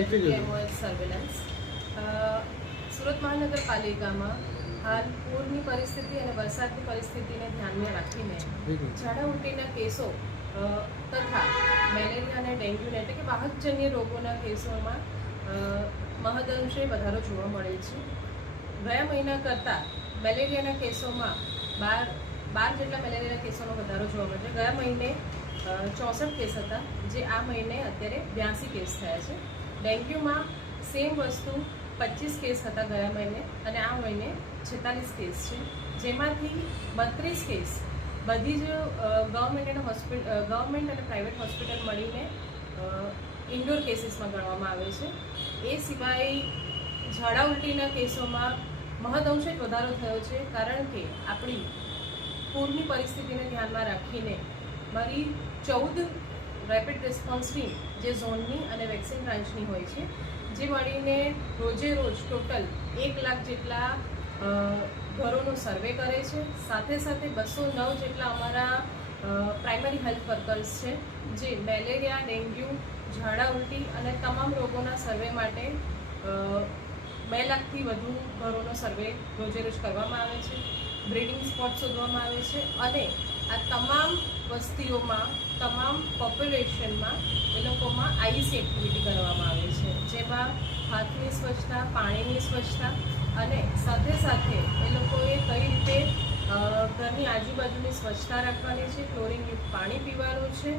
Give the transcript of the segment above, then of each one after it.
Deputy MOH surveillance. Surat મહાનગરપાલિકામાં હાલ પૂરની પરિસ્થિતિ અને વરસાદની પરિસ્થિતિને ધ્યાનમાં રાખીને ઝાડા ઉલટીના કેસો તથા મેલેરિયા અને ડેન્ગ્યુને એટલે કે વાહકજન્ય રોગોના કેસોમાં મહદઅંશે વધારો જોવા મળે છે. ગયા મહિના કરતાં મેલેરિયાના કેસોમાં 12 જેટલા મેલેરિયાના કેસોનો વધારો જોવા મળે છે. ગયા મહિને 64 કેસ હતા, જે આ મહિને અત્યારે 82 કેસ થયા છે. ડેન્ગ્યુમાં સેમ વસ્તુ 25 કેસ હતા ગયા મહિને અને આ મહિને 46 કેસ છે, જેમાંથી 32 કેસ બધી જ ગવર્મેન્ટ અને પ્રાઇવેટ હોસ્પિટલ મળીને ઇન્ડોર કેસીસમાં ગણવામાં આવે છે. એ સિવાય ઝાડા ઉલટીના કેસોમાં મહદઅંશે વધારો થયો છે, કારણ કે આપણી પૂરની પરિસ્થિતિને ધ્યાનમાં રાખીને મારી 14 રેપિડ રિસ્પોન્સ ટીમ જે ઝોનની અને વેક્સિન બ્રાન્ચની હોય છે, જે મળીને રોજે રોજ ટોટલ 1 લાખ જેટલા ઘરોનો સર્વે કરે છે. સાથે સાથે 209 જેટલા અમારા પ્રાઇમરી હેલ્થ વર્કર્સ છે, જે મેલેરિયા, ડેન્ગ્યુ, ઝાડા ઉલટી અને તમામ રોગોના સર્વે માટે 2 લાખથી વધુ ઘરોનો સર્વે રોજે રોજ કરવામાં આવે છે. બ્રીડિંગ સ્પોટ શોધવામાં આવે છે અને આ તમામ વસ્તીઓમાં, તમામ પોપ્યુલેશનમાં એ લોકોમાં આઈસી એક્ટિવિટી કરવામાં આવે છે, જેમાં હાથની સ્વચ્છતા, પાણીની સ્વચ્છતા અને સાથે સાથે એ લોકોએ કઈ રીતે ઘરની આજુબાજુની સ્વચ્છતા રાખવાની છે, ક્લોરીનયુક્ત પાણી પીવાનું છે.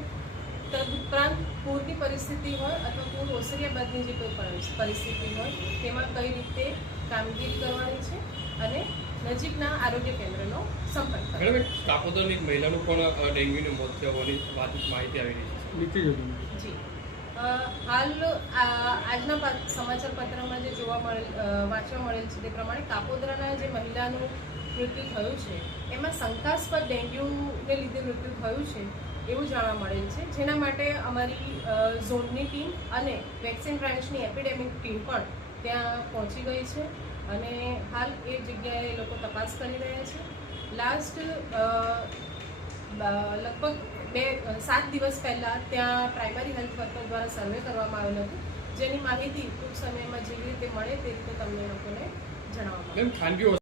તદુપરાંત પૂરની પરિસ્થિતિ હોય અથવા પૂર ઓસર્યા બાદની જે કોઈ પરિસ્થિતિ હોય તેમાં કઈ રીતે કામગીરી કરવાની છે અને નજીકના આરોગ્ય કેન્દ્રનો સંપર્ક કરવો. કાપોદરની એક મહિલાનું પણ ડેન્ગ્યુનું મોત થવાની માહિતી આવી રહી છે. જી, હાલ આજના સમાચાર પત્રમાં જે વાંચવા મળેલ છે તે પ્રમાણે કાપોદરાના જે મહિલાનું મૃત્યુ થયું છે, એમાં શંકાસ્પદ ડેન્ગ્યુને લીધે મૃત્યુ થયું છે એવું જાણવા મળેલ છે, જેના માટે અમારી ઝોનની ટીમ અને વેક્સિન બ્રાન્ચની એપિડેમિક ટીમ પણ ત્યાં પહોંચી ગઈ છે અને હાલ એ જગ્યાએ એ લોકો તપાસ કરી રહ્યા છે. લાસ્ટ લગભગ 7 દિવસ પહેલાં ત્યાં પ્રાઇમરી હેલ્થ વર્કર દ્વારા સર્વે કરવામાં આવેલું હતું, જેની માહિતી ટૂંક સમયમાં જેવી રીતે મળે તે રીતે તમને લોકોને જણાવવામાં.